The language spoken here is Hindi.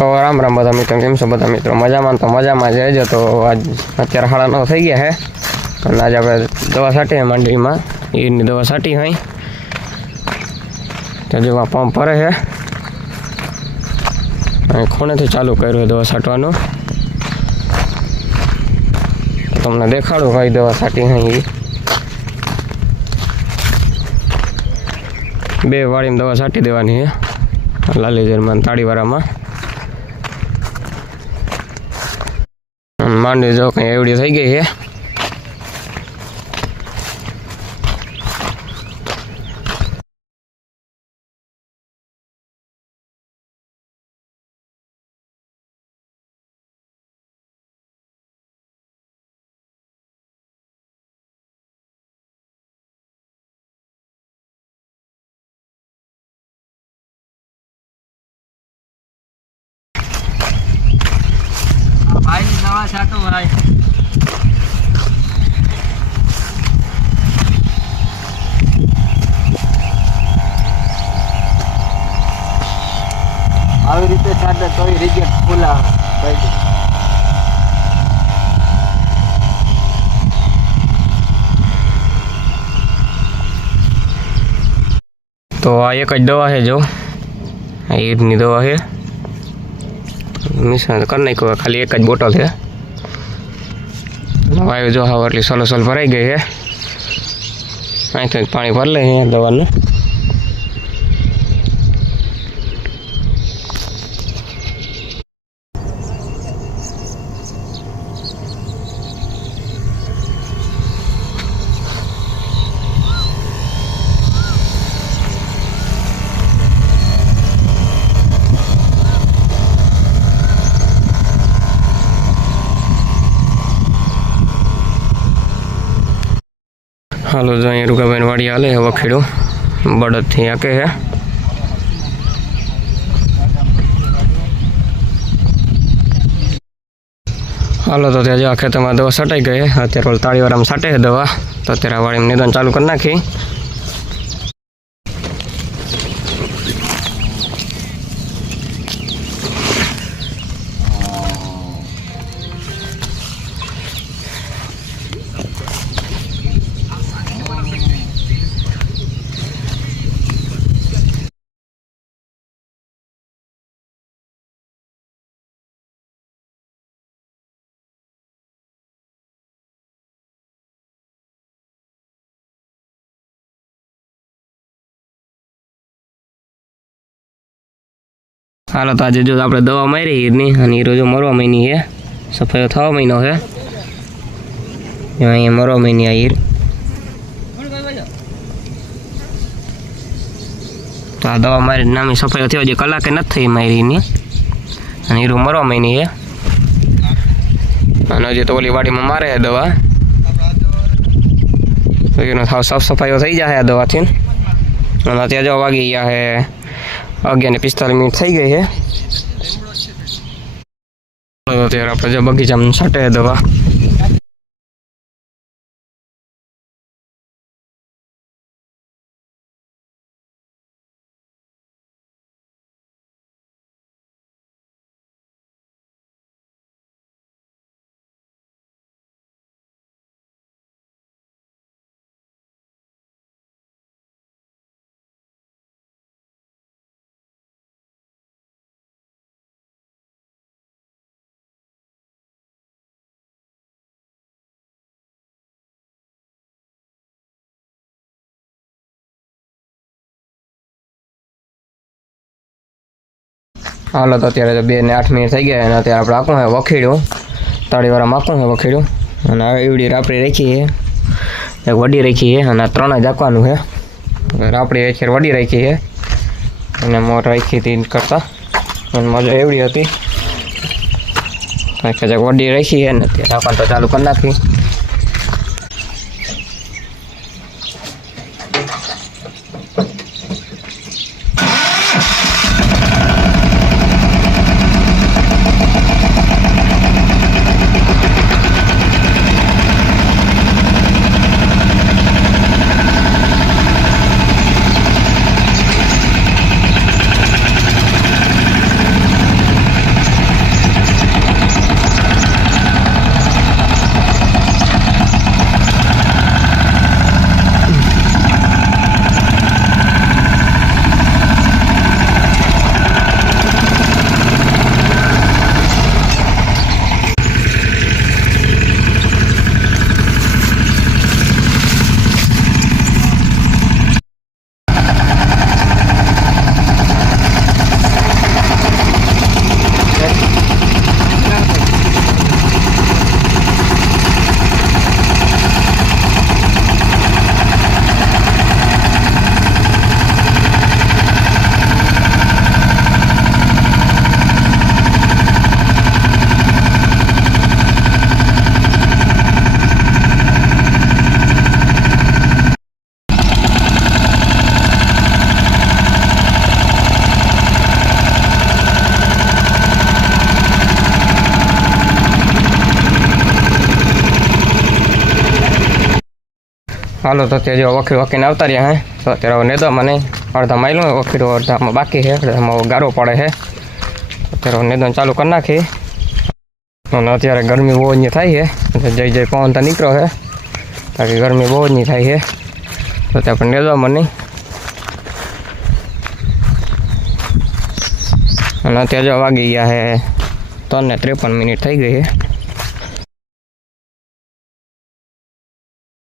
तो राम राम बधा मित्रों, केम छो बधा मित्रों? मजामां तो मजामां ज रहेजो। तो आज अत्यारे 9:30 थई गया है अने आज आपणे दवा छांटी है मांडवीमां, ईयરની दवा छांटी है। तो जो आ पंप भरे है अने खूणेथी चालू कर्यो है दवा छांटवानुं। तो तमने देखाडुं कई दवा छांटी है। ई 2 वाळीमां दवा छांटी देवानी है, लालीझर में ताड़ीवाड़ा में। मांडवी जो कहीं एवडी थई गई है। भाई दवा छाटो भाई। આવી રીતે છાટે તો રિજેક્ટ ફૂલા ભાઈ। तो आ एक ज दवा है, जो ईयરની दवा है। मिश्रण कर नाखो, खाली एक ज बोटल है। वायु जो हवा एटली सलोसल भराई गई है। अहीं पानी भर ले दवा ने। हालो जो अँ रुकाबेन वाड़ी हाले है, वखेड़ो बड़द थी आके है। हालो तो त्या खेत में दवा छटाई गई है। अत्यारे ताड़ीवाड़ा में छाटे है दवा। तो अत्यारे वाड़ी में निदान चालू कर नाखी। हालो तो आज जो आप दवा मारी ईयरनी अने ईरो जो मरवा महीनी है, सफाई थवा महीनो है। अँ मरवा महीनी आ ईर। तो आ दवा मारी नामी सफाई थी, हजी कलाके नहीं थी मारी नी। अने ईरो मरवा महीनी है। अने हजी तो ओली वाड़ी में मारे है दवा। तो एनो साफ साफ सफाई थी जाए दवा थी। अने अत्यारे जो वागी गया है 11:45 थी गई है। तो त्यारे आपणे जो बगीचा में छाटे है दवा। हालो तो अत्यारे तो 2 ने 8 मिनिट थी गया है। अत्यारे आपणे आखुं है वखेड़ो, ताड़ीवाड़ा में आखुं है वखेड़ो। अने आ एवडी रापड़ी रखी है, एक वडी रखी है अने 3 ज आखवानुं है। रापड़ी एक वडी रखी है अने मोट रखी थी करता अने मजा एवडी हती। एक वडी रखी है ने त्यारे आपणे तो चालू कर नाखी। હાલો તો અત્યારે જો વખીડ વખીને આવતા રહ્યા હે તો અત્યારે નેદવામાં નહીં અડધા માઇલું વખીડો અડધામાં બાકી છે અડધામાં ગારો પડે છે અત્યારે નેદવાનું ચાલુ કરી નાખી અને અત્યારે ગરમી બહુ જ થાય છે જઈ જઈ પવન તો નીકળ્યો છે બાકી ગરમી બહુ જ થાય છે તો ત્યાં પણ નેદવામાં નહીં અને અત્યારે જો વાગી ગયા છે 3:53 થઈ ગઈ છે